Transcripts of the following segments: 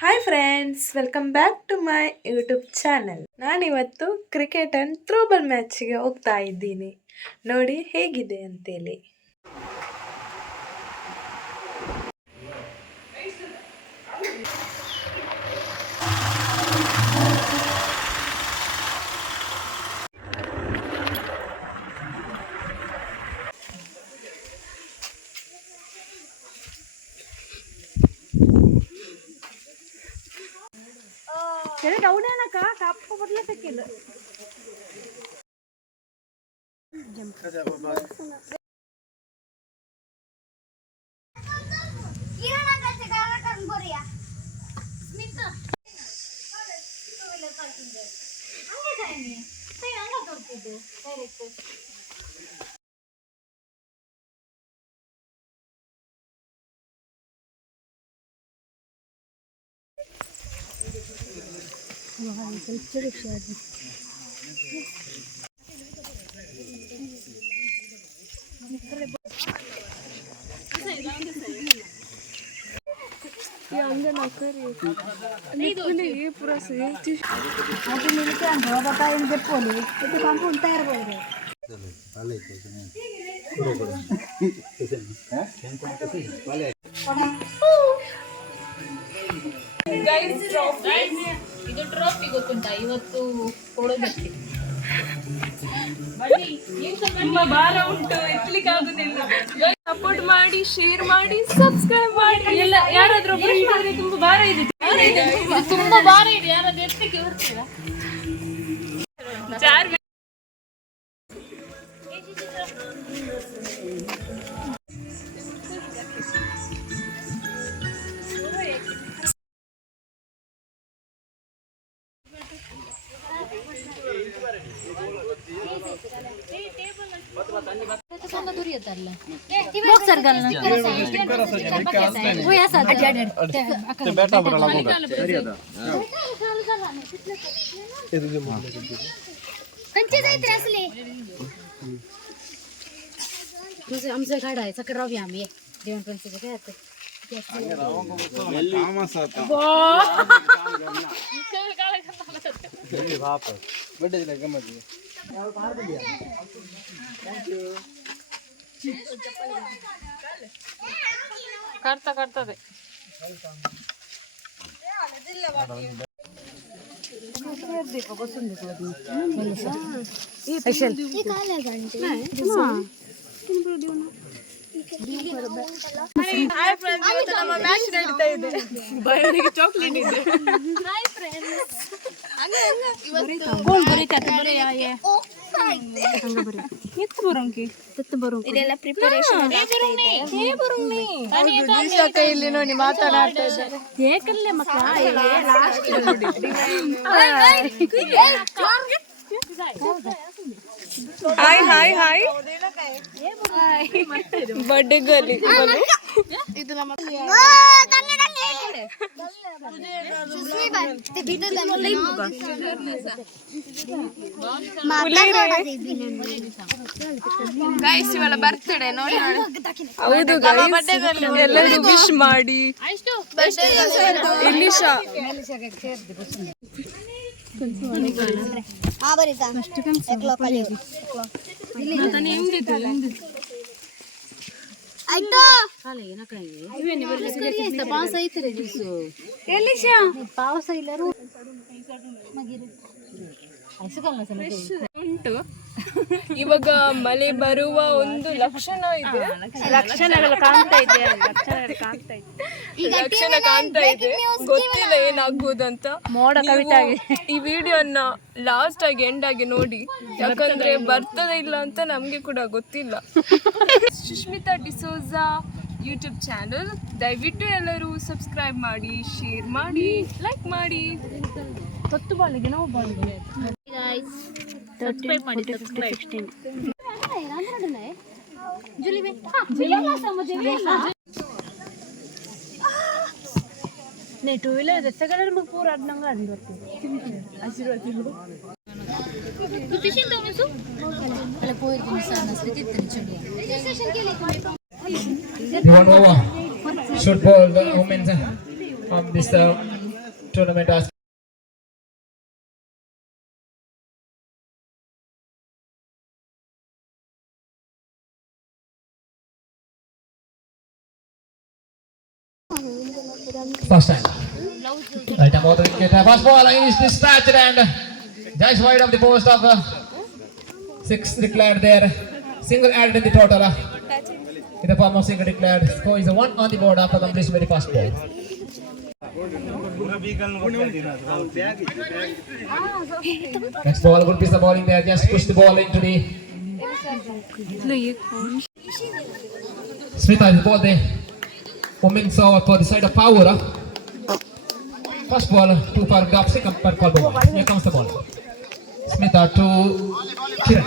Hi friends, welcome back to my YouTube channel. ನಾನಿವತ್ತು cricket and throwball ಮ್ಯಾಚಿಗೆ ಹೋಗ್ತಾ ಇದ್ದೀನಿ. ನೋಡಿ ಹೇಗಿದೆ ಅಂತೇಳಿ. ಡೌನೇನಕ್ಕ ಕಪ್ಪ ಬದಲಾಸಕ್ಕಿಲ್ಲ. ಇದು ಟ್ರೋಫಿ ಗೊತ್ತುಂಟಾ ಇವತ್ತು ಕೊಡೋದಕ್ಕೆ. ತುಂಬಾ ಭಾರ ಉಂಟು, ಎತ್ತಲಿಕ್ಕೆ ಆಗುದಿಲ್ಲ. ಸಪೋರ್ಟ್ ಮಾಡಿ, ಶೇರ್ ಮಾಡಿ, ಸಬ್ಸ್ಕ್ರೈಬ್ ಮಾಡಿ. ಎಲ್ಲ ಯಾರಾದ್ರೂ ತುಂಬಾ ಭಾರ ಇದೆ, ತುಂಬಾ ಭಾರ ಇದೆ, ಯಾರಾದ್ರೂ ಎತ್ತಲಿಕ್ಕೆ ಬರ್ತೀರಾ? आमचं गाड आहे सकाळ राहूया आम्ही जेवण पण काय आता करता करता दे ಹಾಯ್ ಫ್ರೆಂಡ್ಸ್, ಇವತ್ತು ನಮ್ಮ ಮ್ಯಾಚ್ ನಡೀತಾ ಇದೆ. ಬಯಲಿಗೆ ಚಾಕ್ಲೇಟ್ ಇದೆ. ಹಾಯ್ ಫ್ರೆಂಡ್ಸ್, ಇದೆಲ್ಲ ಪ್ರಿಪರೇಷನ್ ಇಲ್ಲಿ ನೋಡಿ ಮಾತನಾಡ್ತಾ ಇದ್ದಾರೆ. ಏಕಲ್ಲೇ ಮಕ್ಕಳ hi hi hi birthday girly ಇದು ನಮ್ಮ ಗೈಸ್ ಇವಳ ಬರ್ತ್ಡೇ ನೋಡಿ. ಹೌದು ಗೈಸ್, ಎಲ್ಲರೂ ವಿಶ್ ಮಾಡಿ. ಇಲಿಶಾ पावस ಉಂಟು. ಇವಾಗ ಮಳೆ ಬರುವ ಒಂದು ಲಕ್ಷಣ ಇದೆ, ಲಕ್ಷಣಗಳು ಕಾಣ್ತಾ ಇದೆ. ಲಕ್ಷಣ ಕಾಣ್ತಾ ಇದೆ. ಗೊತ್ತಿಲ್ಲ ಏನಾಗ್ಬೋದು ಅಂತ. ಮೋಡ ಕವಿತಾ ಈ ವಿಡಿಯೋನ ಲಾಸ್ಟ್ ಆಗಿ ಎಂಡ್ ಆಗಿ ನೋಡಿ, ಯಾಕಂದ್ರೆ ಬರ್ತದೆ ಇಲ್ಲ ಅಂತ ನಮ್ಗೆ ಕೂಡ ಗೊತ್ತಿಲ್ಲ. ಸುಷ್ಮಿತಾ ಡಿಸೋಜಾ ಯೂಟ್ಯೂಬ್ ಚಾನಲ್ ದಯವಿಟ್ಟು ಎಲ್ಲರೂ ಸಬ್ಸ್ಕ್ರೈಬ್ ಮಾಡಿ, ಶೇರ್ ಮಾಡಿ, ಲೈಕ್ ಮಾಡಿ. ತೊತ್ತು ಬಾಳಿಗೆ ನಾವು ಬಾಳಿಗೆ ಸಬ್ಸ್ಕ್ರೈಬ್ ಮಾಡಿ. ಟೂ ವೀಲರ್ ತೆಗದ್ರೆ ಮಗ ಪೂರ ಅದ್ನಂಗ ಅಂದ್ ಬರ್ತದೆ. ಆಶೀರ್ವಾದ ಅಲ್ಲ ಪೋಯ್ತು ಸಣ್ಣ ಸ್ವಿತಿತ್ತು ಚಳಿ should ball the women this tournament as first time. Right, about to get a first ball is dispatched and just wide of the post of 6 declared there. Single added in the total. In the form of single declared. Score is a 1 on the board after completion of the first ball. Next ball, good piece of bowling there. Just push the ball into the Smith has the ball there. Women's over for the side of Power. First ball, too far up, second per call ball. Here comes the ball. Smith to Kiran.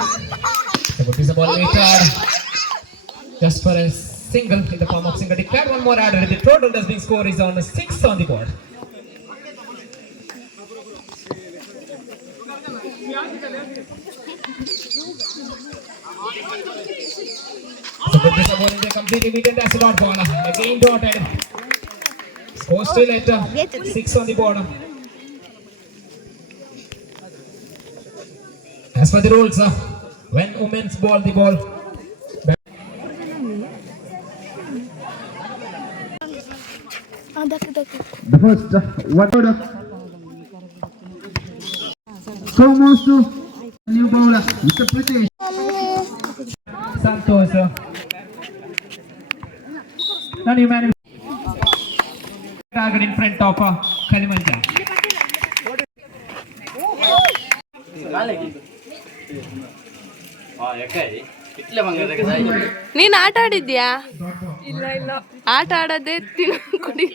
So good piece of ball later. Just for a single in the form of single declared. One more added. The total that's being scored is on 6 on the board. So good piece of ball in there, completely beaten. That's a dot ball. Again dotted. Score still at 6 on the board. As for the rules, when women's ball the ball. The first what order? So moves to new bowler, Mr. Pritesh. Santos. Now new man target in front of Kalimanja. ನೀನ್ ಆಟ ಆಡಿದ್ಯಾ? ಇಲ್ಲ ಇಲ್ಲ, ಆಟ ಆಡೋದೇ ತಿನ್ ಕುಡಿ.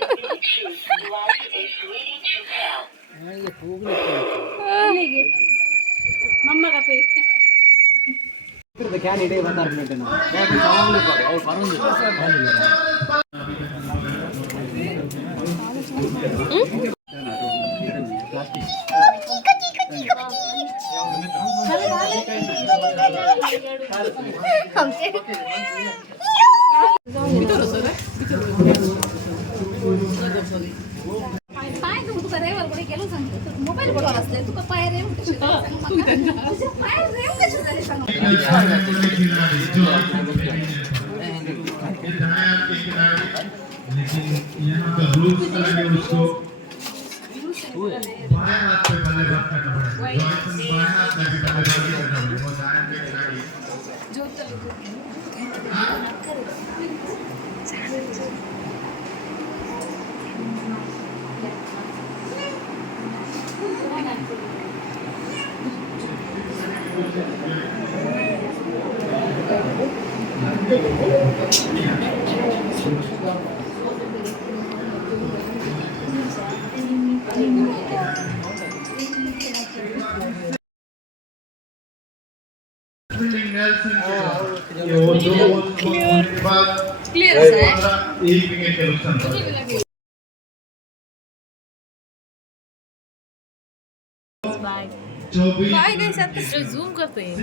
Zoom करते हैं.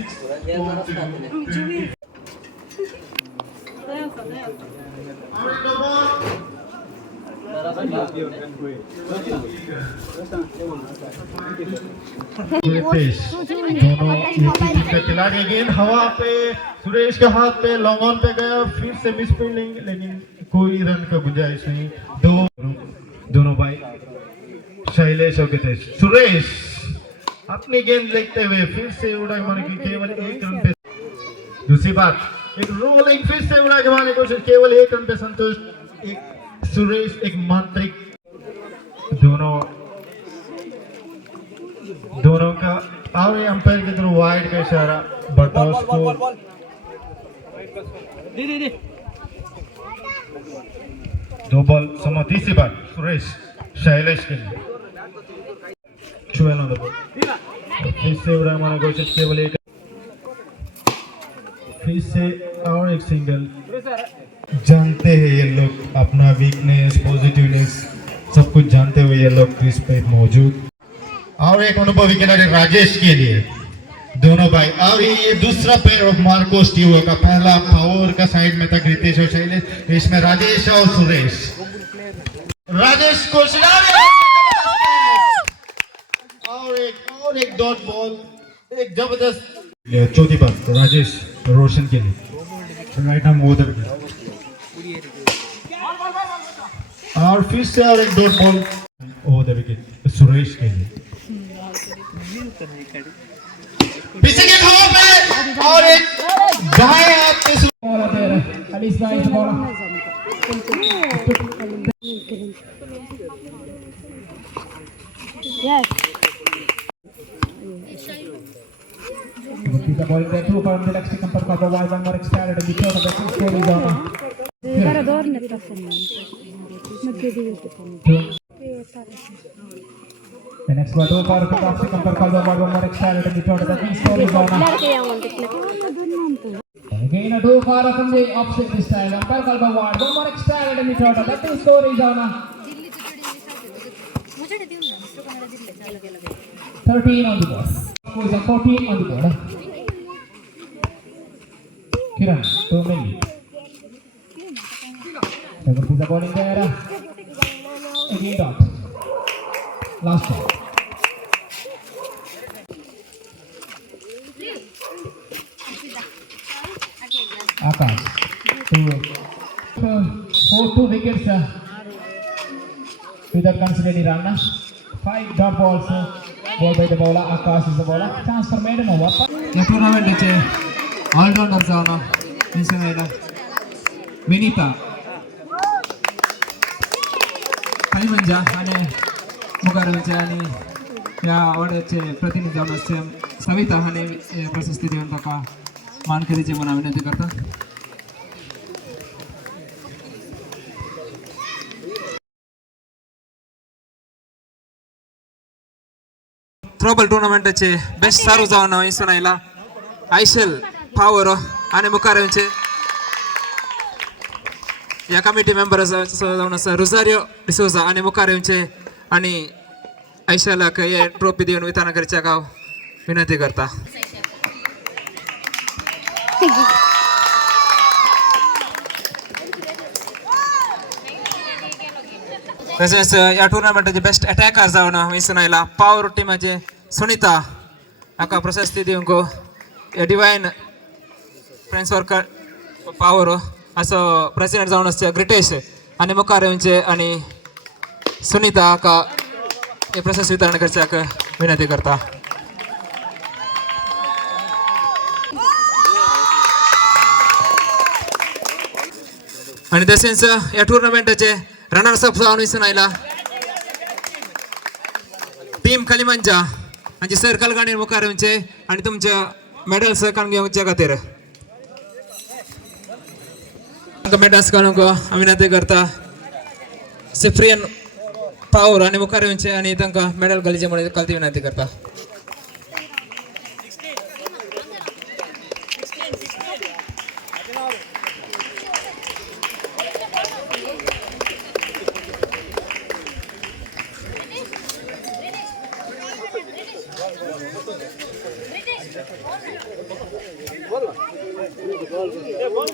खिलाड़ी गेंद हवा पे, सुरेश के हाथ पे, लॉन्ग ऑन पे गया, फिर से मिस फील्डिंग, लेकिन कोई रन का गुंजाइश नहीं. दोनों भाई शैलेश और गितेश. सुरेश अपनी गेंद लेते हुए फिर से उड़ा के मारने की केवल 1 रन पे. दूसरी बात, एक रोलिंग फिर से उड़ा के मारने की कोशिश, केवल 1 रन पे संतुष्ट. एक सुरेश एक मांत्रिक. दोनों का और अंपायर की तरफ वाइड का इशारा. बटाव स्कोर 2 बॉल समाप्ति से बाद सुरेश शैलेश के लिए 12 on the ball. फिर से उड़ा मारने की कोशिश, केवल 1. फिर से और एक सिंगल. जानते हैं ये लोग अपना वीकनेस पॉजिटिवनेस सब कुछ जानते हुए ये लोग क्रीज पे मौजूद. और एक अनुभवी खिलाड़ी राजेश के लिए. दोनों भाई. और ये दूसरा पेयर ऑफ मार्को स्टीवो का. पहला पावर का साइड में था रितेश और शैलेश, इसमें राजेश और Suresh. Rajesh co dot ball एक जबरदस्त चौथी बार राजेश रोशन के लिए राइट नाम ओवर और फिर से और एक dot ball over the wicket Suresh के लिए पीछे के हवा पे और एक बाएं हाथ पे Ball up there. Alice Bhai is the ball. Yes. He's the ball in there. Two for the next number cover. One more extra. And the third of the score is on. Para dorne tasana. The next one, two for the next number cover. One more extra. And the third of the score is on. Again a two for from the opposite this time. Umpire call for one more extra. And the third of the score is on. 13 on the board. Score is a 14 on the board. Kiran, 2 million. Seven is the ball in there. Again dot. Last ball. Akash. Two wickets without considering run. 5 dot balls. Ball by the bowler. Akash is the bowler. Chance for maiden over. The tournament is all-rounder zone. Vinita. Kalimanja आणि मुगारवचे आणि या आवडचे प्रतिनिधी जाऊन सविता आणि प्रशस्ती देऊन का मानकरीचे म्हणा विनंती करता थ्रोबॉल टूर्नामेंटचे बेस्ट सारू जाऊन इसुनायला आयशेल पावर आणि मुगारवचे या कमिटी मेंबर्स जाऊन रोझारियो डिसोजा आणि मुकारेवचे आणि आयशाला काही ट्रॉफी देऊन वितरण करच्या गाव विनंती करता तसेच या टूर्नामेंटचे बेस्ट अटॅकर जाऊन विसनायला पॉवर टीमाचे सुनीता आका प्रशस्ती देऊन को डिवाइन फ्रेंड्स वर्कर पॉवर असं प्रेसिडेंट जाऊन असते ग्रिटेश आणि मुकारेवचे आणि सुनीता का हे प्रशस्ती वितरण करच्या विनंती करता आणि तसेच या टूर्नामेंटचे रनर्स अप जाऊन विसनायला टीम कलिमंजा म्हणजे सर्कल गाणी मुकारेवचे आणि तुमच्या मेडल्स काढून घेऊच्या खातीर मेडल्स काढून विनंती करता सिफ्रियन पावर आणि मुखारेवचे आणि तांकां मेडल घालचे म्हणून कालती विनंती करता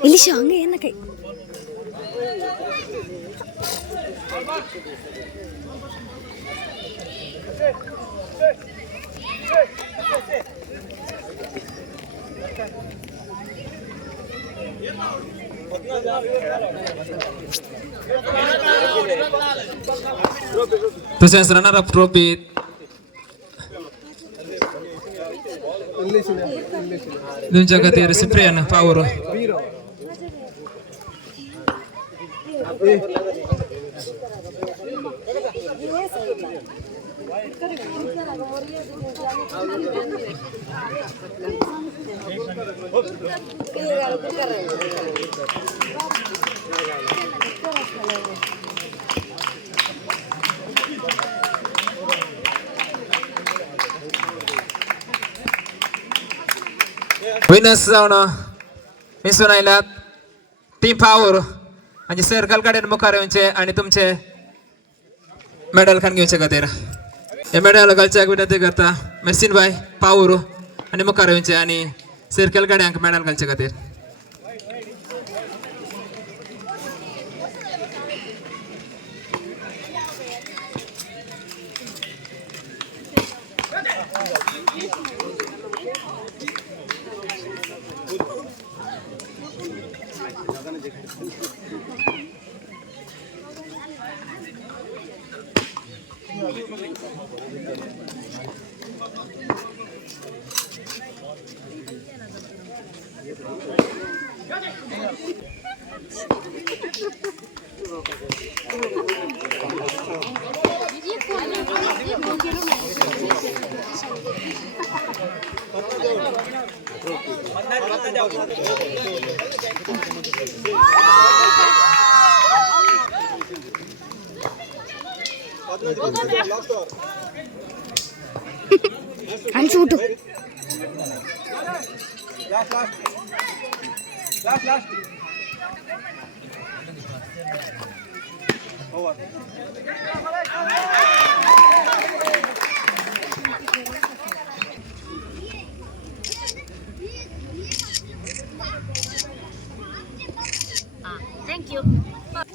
Ilisha hanga yana kai. तसेच रनर अप ट्रॉफी तुमच्या खातीर सिफ्रियन पावर विनर्स जाऊन मिसून आयल्यात टीम पॉवर म्हणजे सर्कल गार्डन मुखारेवचे आणि तुमचे मेडल खान घेवचे खातीर हे मेडल घालच्याक विनंती करता मेसिन भाई पॉवर आणि मुखारेवचे आणि सर्कल गाड्यांक मेडल घालचे खातीर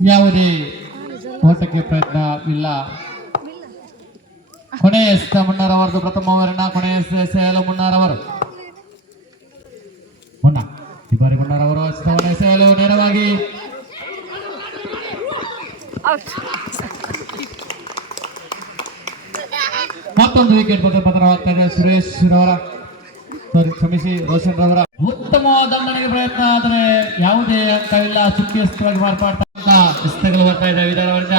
ಯಾವುದೇ ಓಟಕ್ಕೆ ಪ್ರಯತ್ನವಿಲ್ಲ. ಕೊನೆಯ ಎಸೆತ ಮುನ್ನರವರದು ಪ್ರಥಮ ಓವರಿನ ಕೊನೆಯ ಎಸೆಯಲು ಮುನ್ನರವರು ಮುನ್ನ ಈ ಬಾರಿ ಮುನ್ನರವರು ಎಸೆತವನ್ನು ಎಸೆಯಲು ನೇರವಾಗಿ ಮತ್ತೊಂದು ವಿಕೆಟ್ ಪತನವಾಗ್ತಾ ಇದೆ. ಸುರೇಶ್ ರವರ ಕ್ಷಮಿಸಿ ರೋಷನ್ ರವರ ಉತ್ತಮವಾದ ದಂಡನೆಗೆ ಪ್ರಯತ್ನ, ಆದರೆ ಯಾವುದೇ ಅಂಕವಿಲ್ಲ. ಚುಕ್ಕಿ ಎಸೆತವಾಗಿ ಮಾರ್ಪಾಡ್ತಕ್ಕಂಥ ಎಸೆತಗಳು ಬರ್ತಾ ಇದೆ ವಿಧಾನವರಿಂದ.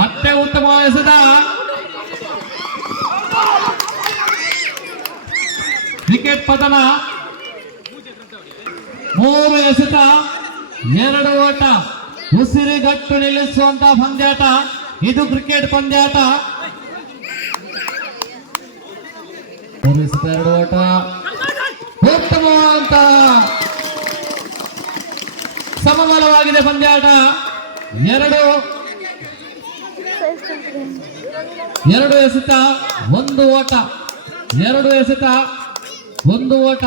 ಮತ್ತೆ ಉತ್ತಮ ಎಸೆತ, ವಿಕೆಟ್ ಪತನ. 3 ಎಸೆತ 2 ಓಟ. ಉಸಿರುಗಟ್ಟು ನಿಲ್ಲಿಸುವಂತಹ ಪಂದ್ಯಾಟ ಇದು, ಕ್ರಿಕೆಟ್ ಪಂದ್ಯಾಟ. 3 ಎಸೆತ 2 ಓಟ. ಉತ್ತಮವಾದಂತಹ ಸಮಬಲವಾಗಿದೆ ಪಂದ್ಯಾಟ. 2 ಎಸೆತ 1 ಓಟ. 2 ಎಸೆತ 1 ಓಟ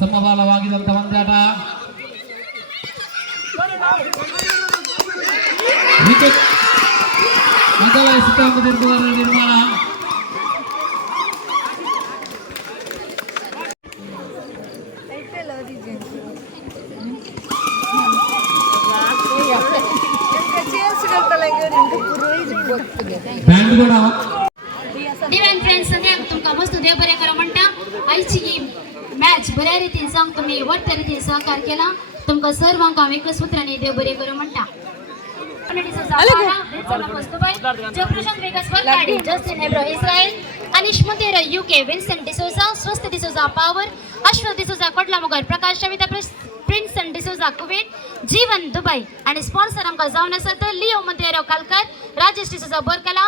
ಸಮಬಲವಾಗಿದ್ದಂತ ಪಂದ್ಯಾಟ. ವಿಕೆಟ್ ಮೊದಲ ಎಸೆತ ನಿರ್ಮಾಣ. डिवाइन फ्रेंड्स सद्याक तुमकां मस्त देव बरें करो म्हणटा. आयची ही मॅच बऱ्या रितीन जावंक तुमी वट्ट रितीन सहकार केला. तुमकां सर्वांक हांव एकच उतरांनी देव बरें करो म्हणटा. प्रशांत वेगस वर्काडी, जस्टिन एब्रो इस्रायल, अनिश मोतेरो यूके, विन्सेंट डिसोजा, स्वस्त डिसोजा पावर, अश्वथ डिसोजा कोटला मुगर, प्रकाश शविता प्रिन्सन डिसोजा कुवेट, जीवन दुबई आणि स्पॉन्सर आमकां जावन आसात लिओ मोतेरो कालकर, राजेश डिसोजा बोरकला,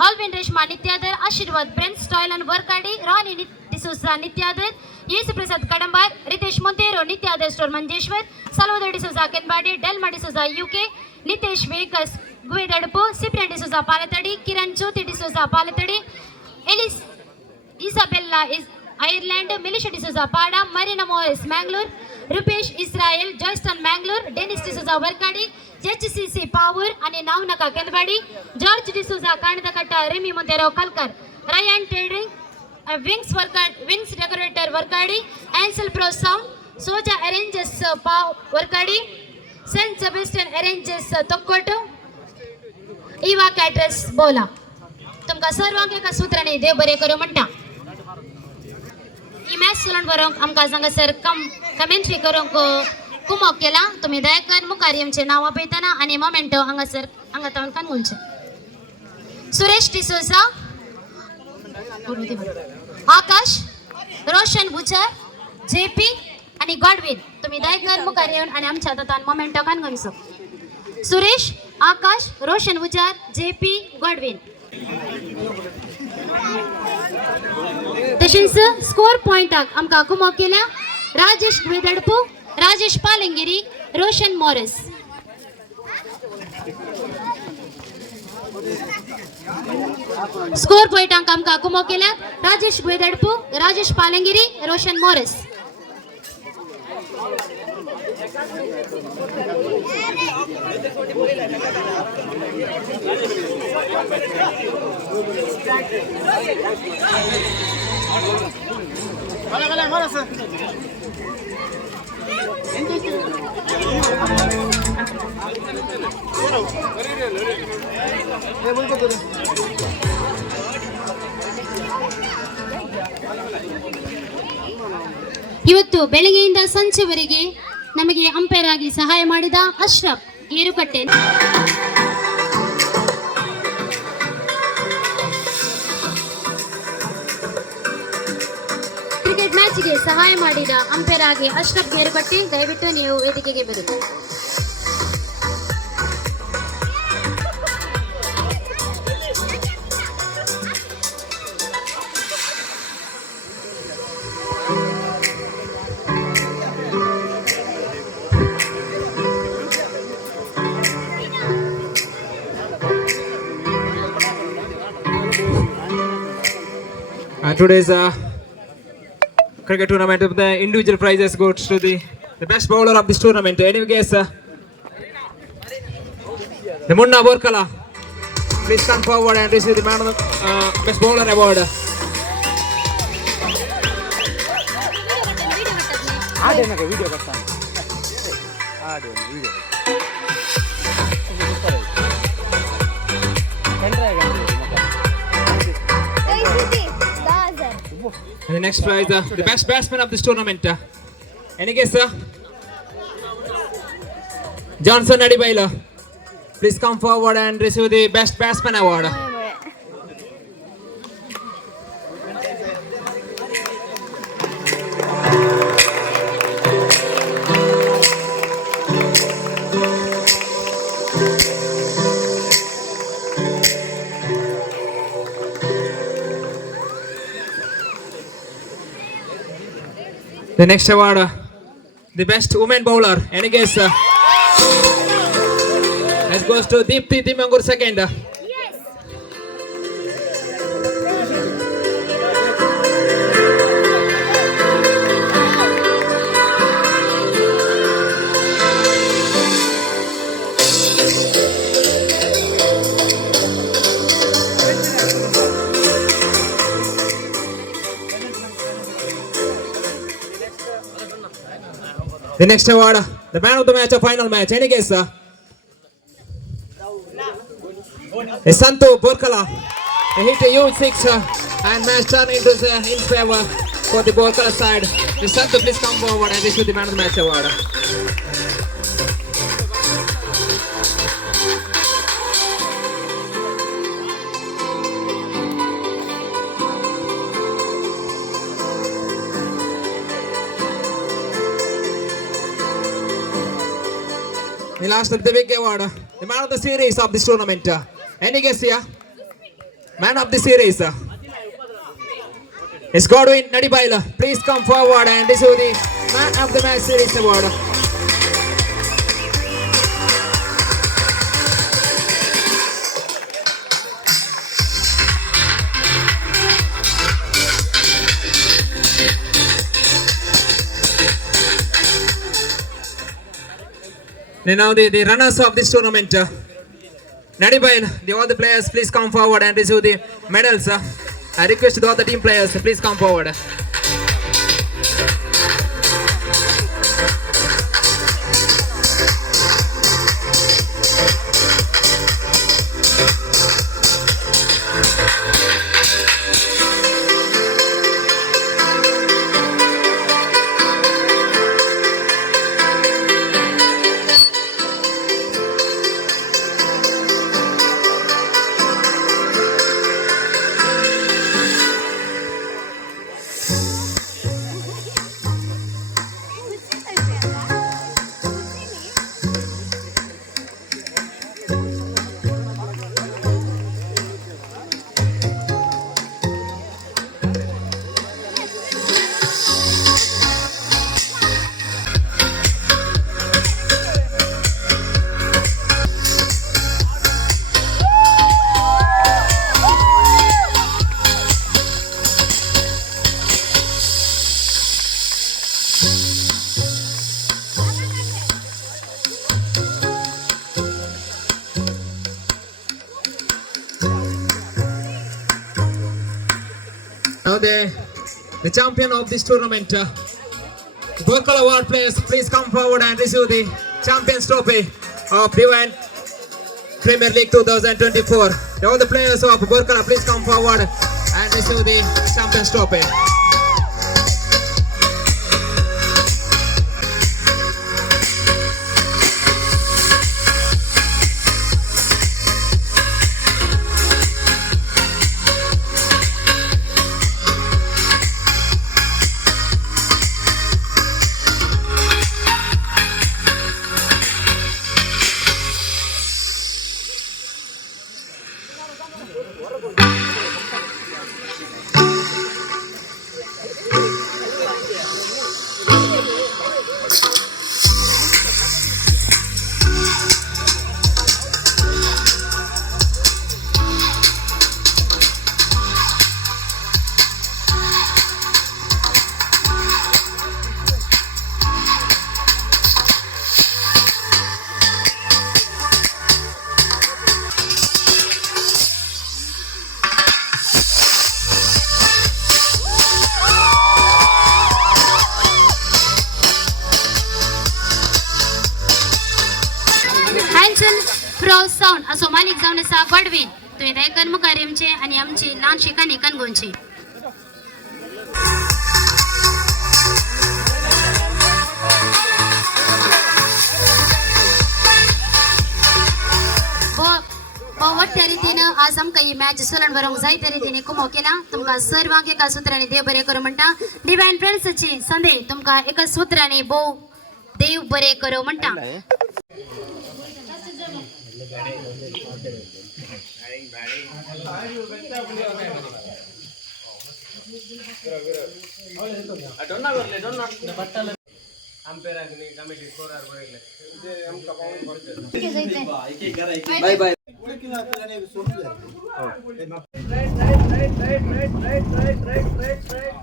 हॉलविन रेशमा नित्यादर, आशीर्वाद प्रिन्स स्टॉयलन वर्काडी, रानी डिसोजा नित्यादर, येसु प्रसाद कडंबार, रितेश मोतेरो नित्यादर स्टोर मंजेश्वर, साल्वादोर डिसोजा केनबाडी, डेल्मा डिसोजा यूके, नितेश वेकस गुवेदडपु, Ciprian D'Souza Paltadi, Kiran Jyoti D'Souza Paltadi, Alice Isabella Ireland, Milisha D'Souza Pada, Marina Maurice Mangalore, Rupesh Israel, Joyston Mangalore, Denis D'Souza Varkady, HCC power आणि नावनका Kenbady, George D'Souza Kandadkatta, Remy Monteiro Kalkar, Ryan trading, wings decorator Varkady, Ansel pro sound, सोजा arranges Varkady, saint Sebastian arrangers Thokkottu, Eva caterers बोला. तुमकां सर्वांक एका सूत्रांनी देव बरें करूं म्हणटा. ही मॅच चलोवन व्हरूंक आमकां हांगासर कमेंट्री करूंक कुमोक केला. तुमी दयाकर मुखार आमचें नांव आपयतना आनी मोमेंटो हांगासर हांगातावन काणकोणचे. सुरेश डिसोजा, आकाश, रोशन बुचर, जेपी आणि गॉडविन. तुम्ही दयाकर मुखार येवन आनी आमच्या हातान मोमेंटो काणकोणचो. सुरेश, आकाश, रोशन बुचर, जेपी, गॉडविन. तशेंच स्कोर पॉइंटाक आमकां कुमोक केल्या राजेश वेदडपू, राजेश पालंगिरी, रोशन मॉरिस. स्कोर पॉइंटाक आमकां कुमोक केल्या राजेश वेदडपू, राजेश पालंगिरी, रोशन मॉरिस. ಇವತ್ತು ಬೆಳಗ್ಗೆಯಿಂದ ಸಂಜೆವರೆಗೆ ನಮಗೆ ಅಂಪೈರ್ ಆಗಿ ಸಹಾಯ ಮಾಡಿದ ಅಶ್ರಫ್ ಗೇರುಕಟ್ಟೆ, ಕ್ರಿಕೆಟ್ ಮ್ಯಾಚ್ಗೆ ಸಹಾಯ ಮಾಡಿದ ಅಂಪೈರ್ ಆಗಿ ಅಶ್ರಫ್ ಗೇರುಕಟ್ಟೆ, ದಯವಿಟ್ಟು ನೀವು ವೇದಿಕೆಗೆ ಬನ್ನಿ. Today's cricket tournament, the individual prizes goes to the best bowler of this tournament. Any guess? The Munna Borkala. Please come forward and receive the man of the best bowler award. And the next prize, the best batsman of this tournament. Any guess, sir? Johnson Adibaila. Please come forward and receive the best batsman award. The next award, the best woman bowler. Any guess? That goes to Deepthi Timangur second. The next award, the man of the match, a final match. Any guess? Santu Borkala. He hit a huge six and match turned into in favor for the Borkala side. Santu, please come forward and receive the man of the match award. The last of the big award, the man of the series of this tournament. Any guess here? Man of the series. It's Godwin Nadibaila. Please come forward and receive the man of the match series award. Now the runners of this tournament, Nadibail, all the players, please come forward and receive the medals. I request all the team players, please come forward. Now the champion of this tournament, Borkala Award players, please come forward and receive the Champions Trophy of Divine Premier League 2024. All the players of Borkala, please come forward and receive the Champions Trophy. Handle pro sound असो मालिक जावन आसा गडवीन तुवें ते कर्मकारी आमचे आनी आमची ल्हानशी काणी काणगोंची बहुत त्या रितीनं आज आमकां ही मॅच चलण व्हरूंक जाय त्या रितीने कुमो केला तुमकां सर्वांक एका सुत्रांनी देव बरें करूं म्हणटा डिवायन फ्रेंड्सची संदेश तुमकां एका सुत्रांनी भोव देव बरें करूं म्हणटा बाय बाय right.